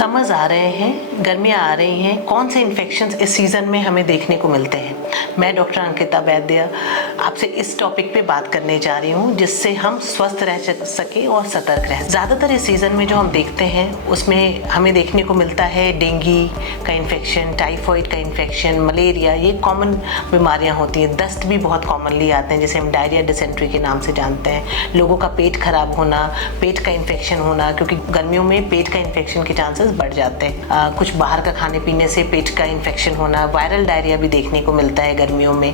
Summers आ रहे हैं, गर्मियाँ आ रही हैं, कौन से इन्फेक्शंस इस सीज़न में हमें देखने को मिलते हैं। मैं डॉक्टर अंकिता वैद्य आपसे इस टॉपिक पे बात करने जा रही हूँ जिससे हम स्वस्थ रह सके और सतर्क रह। ज़्यादातर इस सीज़न में जो हम देखते हैं उसमें हमें देखने को मिलता है डेंगू का इन्फेक्शन, टाइफॉइड का इन्फेक्शन, मलेरिया, ये कॉमन बीमारियाँ होती हैं। दस्त भी बहुत कॉमनली आते हैं जिसे हम डायरिया, डिसेंट्री के नाम से जानते हैं। लोगों का पेट खराब होना, पेट का इन्फेक्शन होना, क्योंकि गर्मियों में पेट का इन्फेक्शन के चांसेस बढ़ जाते हैं। कुछ बाहर का खाने पीने से पेट का इन्फेक्शन होना, वायरल डायरिया भी देखने को मिलता है गर्मियों में।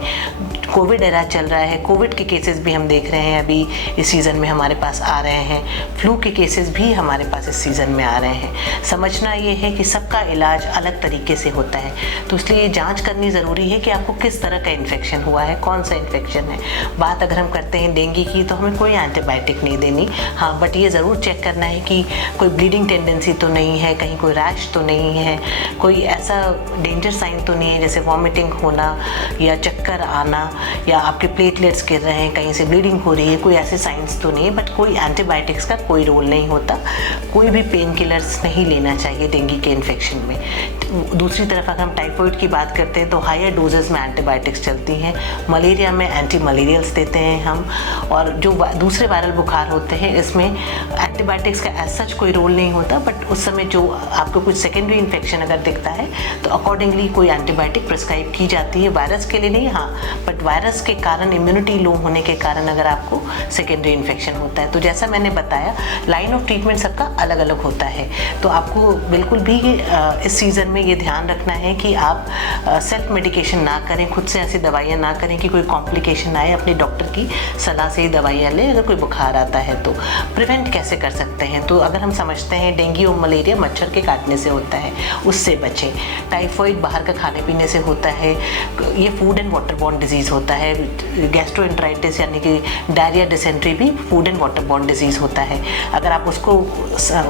कोविड एरा चल रहा है, कोविड के केसेस भी हम देख रहे हैं अभी इस सीज़न में हमारे पास आ रहे हैं। फ्लू के केसेस भी हमारे पास इस सीज़न में आ रहे हैं। समझना ये है कि सबका इलाज अलग तरीके से होता है, तो इसलिए जांच करनी ज़रूरी है कि आपको किस तरह का इन्फेक्शन हुआ है, कौन सा इन्फेक्शन है। बात अगर हम करते हैं डेंगू की तो हमें कोई एंटीबायोटिक नहीं देनी, हाँ, बट ये ज़रूर चेक करना है कि कोई ब्लीडिंग टेंडेंसी तो नहीं है, कहीं कोई रैश तो नहीं है, कोई ऐसा डेंजर साइन तो नहीं है जैसे वॉमिटिंग होना या चक्कर आना या आपके प्लेटलेट्स गिर रहे हैं, कहीं से ब्लीडिंग हो रही है, कोई ऐसे साइंस तो नहीं है। बट कोई एंटीबायोटिक्स का कोई रोल नहीं होता, कोई भी पेन किलर्स नहीं लेना चाहिए डेंगू के इन्फेक्शन में। दूसरी तरफ अगर हम टाइफॉइड की बात करते हैं तो हायर डोजेस में एंटीबायोटिक्स चलती हैं। मलेरिया में एंटी मलेरियल्स देते हैं हम, और जो दूसरे वायरल बुखार होते हैं इसमें एंटीबायोटिक्स का एज सच कोई रोल नहीं होता, बट उस समय जो आपको कुछ सेकेंडरी इन्फेक्शन अगर दिखता है तो अकॉर्डिंगली कोई एंटीबायोटिक प्रिस्क्राइब की जाती है। वायरस के लिए नहीं, हाँ, बट वायरस के कारण इम्यूनिटी लो होने के कारण अगर आपको सेकेंडरी इन्फेक्शन होता है तो जैसा मैंने बताया लाइन ऑफ ट्रीटमेंट सबका अलग अलग होता है। तो आपको बिल्कुल भी इस सीज़न में ये ध्यान रखना है कि आप सेल्फ मेडिकेशन ना करें, खुद से ऐसी दवाइयाँ ना करें कि कोई कॉम्प्लिकेशन आए। अपने डॉक्टर की सलाह से ही दवाइयाँ लें। अगर कोई बुखार आता है तो प्रिवेंट कैसे कर सकते हैं, तो अगर हम समझते हैं डेंगू और मलेरिया मच्छर के काटने से होता है, उससे बचें। टाइफॉइड बाहर का खाने पीने से होता है, ये food and water borne disease होता है। गैस्ट्रोएंटराइटिस यानी कि डायरिया, डिसेंट्री भी food and water borne disease होता है। अगर आप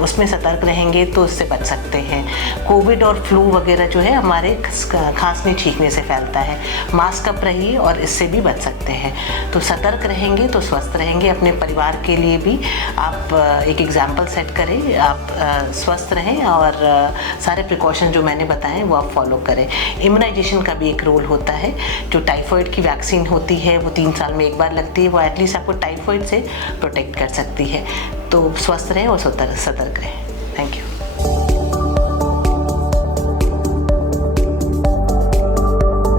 उसमें सतर्क रहेंगे तो उससे बच सकते हैं। कोविड और फ्लू वगैरह जो है हमारे खांसने छींकने से फैलता है। मास्क अप रहिए और इससे भी बच सकते हैं। तो सतर्क रहेंगे तो स्वस्थ रहेंगे। अपने परिवार के लिए भी आप एक एग्जाम्पल सेट करें, आप स्वस्थ रहें और सारे प्रिकॉशन जो मैंने बताए वो आप फॉलो करें। इम्यूनाइजेशन का भी एक रोल होता है। जो टाइफॉइड की वैक्सीन होती है वो 3 साल में एक बार लगती है, वो एटलीस्ट आपको टाइफॉइड से प्रोटेक्ट कर सकती है। तो स्वस्थ रहें और सतर्क रहें। Thank you.